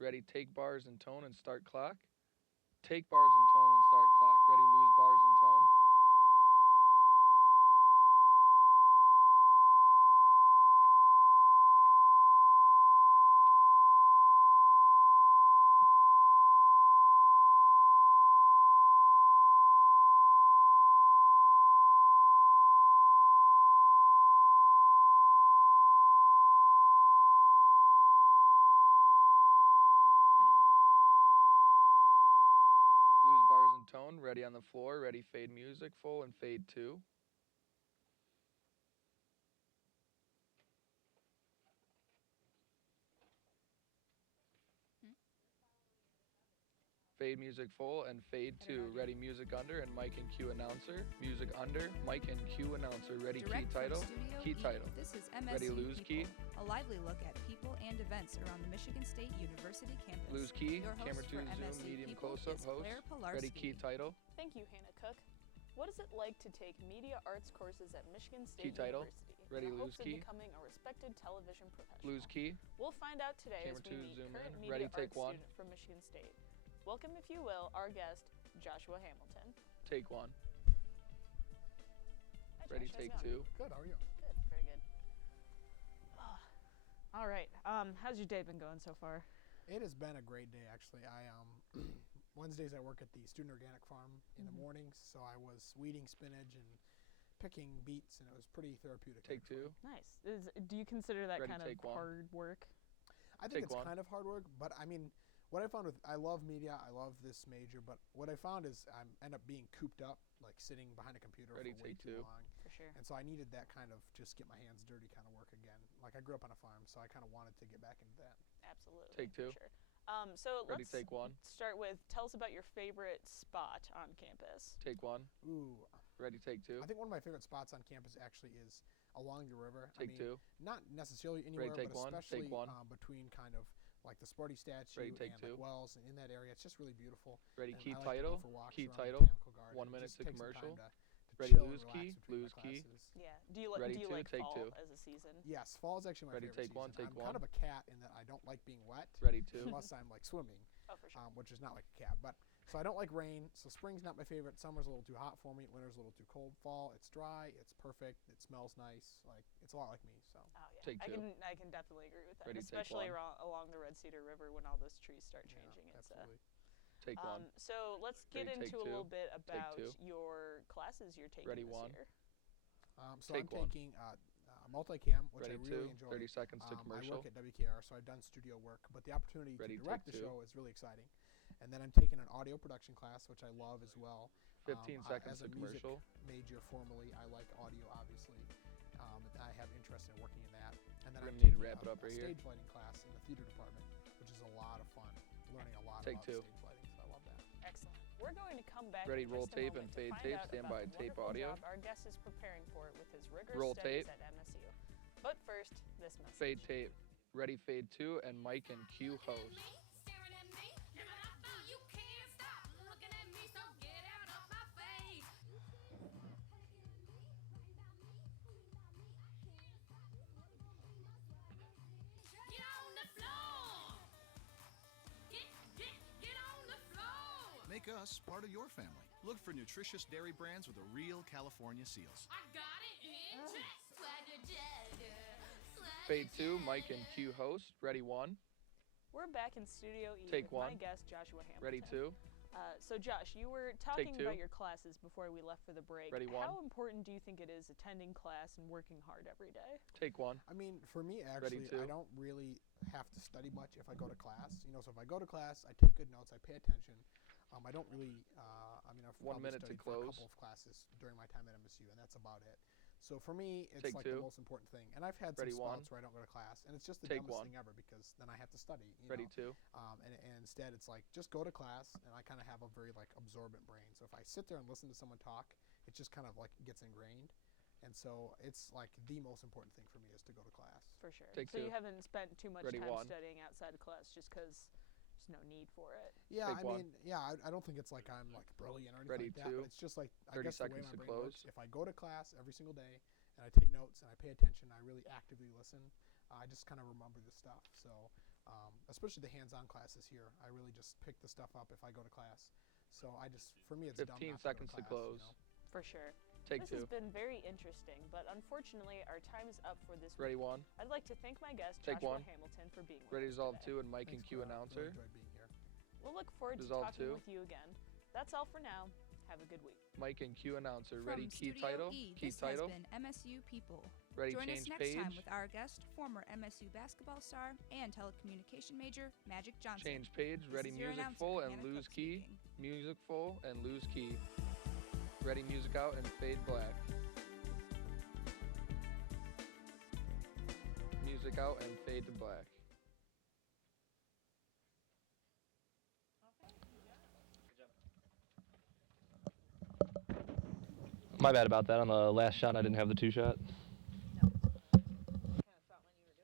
Ready, take bars and tone and start clock. Take bars and tone and start clock. Ready, lose bars and tone. Lose bars and tone. Ready on the floor. Ready, fade music full and fade 2. Fade music full and fade 2. Ready, music under and mic and cue announcer. Music under, mic and cue announcer. Ready, Direct key title. from Studio Key E. title. This is MSU Ready, lose People, key. a lively look at people and events around the Michigan State University campus. Lose key. Your host Camera for 2 MSU zoom medium People close up is host. Claire Pilarski. Ready, key title. Thank you, Hannah Cook. What is it like to take media arts courses at Michigan State Key title. University? Ready, in the lose hopes key. of becoming a respected television professional. Lose key. We'll find out today Camera as we 2 meet zoom current in. media Ready, arts take 1. student from Michigan State. Welcome, if you will, our guest, Joshua Hamilton. Take 1. Hi, Ready, Josh, how's it take going? 2. Good, how are you? Good, very good. All right, how's your day been going so far? It has been a great day, actually. Wednesdays I work at the student organic farm in the mornings, so I was weeding spinach and picking beets, and it was pretty therapeutic. Take actually. 2. Nice. Do you consider that Ready, kind of take 1. hard work? I think Take it's 1. kind of hard work, but I mean, what I found with, I love media, I love this major, but what I found is I end up being cooped up, like sitting behind a computer Ready, for way take too 2. long. For sure. And so I needed that kind of just get my hands dirty kind of work again. Like I grew up on a farm, so I kind of wanted to get back into that. Absolutely. Take 2. For sure. So Ready, let's take 1. start with, tell us about your favorite spot on campus. Take 1. Ooh, Ready, take 2. I think one of my favorite spots on campus actually is along the river. Take 2. Not necessarily anywhere, take but 1. especially Take 1. Between kind of like the Sporty statue Ready, take and 2. like Wells, and in that area, it's just really beautiful. Ready, And key I like to go title. for walks Key around the title. botanical garden 1 and minute just to take some time commercial. to Ready, chill and lose relax key. between my Lose key. classes. Yeah. Do you like Ready, do you 2, like take fall 2. as a season? Yes, fall is actually my Ready, favorite take 1, season. take I'm 1. kind of a cat in that I don't like being wet. Ready, 2. Unless I'm like swimming, Oh, for sure. which is not like a cat. But so I don't like rain. So spring's not my favorite. Summer's a little too hot for me. Winter's a little too cold. Fall, it's dry. It's perfect. It smells nice. Like it's a lot like me. So Oh yeah, Take 2. I can definitely agree with that, Ready, take especially 1. along the Red Cedar River when all those trees start changing. yeah, It's absolutely. Take 1. So let's get Ready, take into a little 2. bit about 2. your classes you're taking Ready, this 1. year. So Take I'm 1. taking multicam, which Ready, I really 2. enjoy. 30 seconds to I commercial. work at WKR, so I've done studio work, but the opportunity Ready, to direct take the 2. show is really exciting. And then I'm taking an audio production class, which I love as well. 15 seconds as a to music commercial. major formally, I like audio, obviously. And I have interest in working in that. And then We're I'm gonna need to taking wrap it up a right here. stage lighting class in the theater department, which is a lot of fun. Learning a lot Take about 2. stage lighting, so I love that. Excellent. We're going to come back. Ready, in roll just a tape moment and to fade find tape. out Stand about by, the tape wonderful audio. job our guest is preparing for it with his rigorous Roll studies tape. at MSU. But first, this message. Fade tape. Ready, fade 2. And mic and cue host. Staring at me, and when I thought you can't stop looking at me, so get out of my face. Get on the floor. Get on the floor. Make us part of your family. Look for nutritious dairy brands with the real California seals. I got it in check. Swagger jagger. Fade 2. Mic and cue host. Ready, 1. We're back in Studio E Take with my 1. guest, Joshua Hamilton. Ready, 2. So Josh, you were talking 2. about your classes before we left for the break. Ready, 1. How important do you think it is attending class and working hard every day? Take 1. I mean, for me, actually, 2. I don't really have to study much if I go to class. You know, so if I go to class, I take good notes, I pay attention. I don't really, I mean, I've 1 probably minute to studied for a close. couple of classes during my time at MSU, and that's about it. So for me, it's Take like 2. the most important thing. And I've had Ready, some 1. spouts where I don't go to class, and it's just the Take dumbest 1. thing ever because then I have to study. You Ready, know? 2. And instead, it's like just go to class, and I kind of have a very like absorbent brain. So if I sit there and listen to someone talk, it just kind of like gets ingrained. And so it's like the most important thing for me is to go to class. For sure. Take so 2. you haven't spent too much Ready, time 1. studying outside of class just because there's no need for it. Yeah, Take I 1. mean, yeah, I don't think it's like I'm like brilliant or anything Ready, like that. 2. But it's just like I 30 guess the way seconds my to brain close. works. If I go to class every single day and I take notes and I pay attention, I really actively listen. I just kind of remember this stuff. So especially the hands-on classes here. I really just pick the stuff up if I go to class. So for me, it's dumb 15 not to go seconds to class, close. For sure. Take This 2. has been very interesting, but unfortunately, our time is up for this Ready week. 1. I'd like to thank my guest, Take Joshua 1. Hamilton, for being with Ready us Resolve today. 2 and Mike and Thanks, Q Cora. announcer. Really enjoyed being here. We'll look forward to Resolve talking 2. with you again. That's all for now. Have a good week. Mike and Q announcer. From Ready key Studio title. E, Key this title. has been MSU People. Ready Join change us next page. time with our guest, former MSU basketball star and telecommunication major, Magic Johnson. Change page. This Ready is your music announcer, full and Hannah lose Cook key. speaking. Music full and lose key. Ready music out and fade black. Music out and fade to black. My bad about that. On the last shot, I didn't have the 2 shot.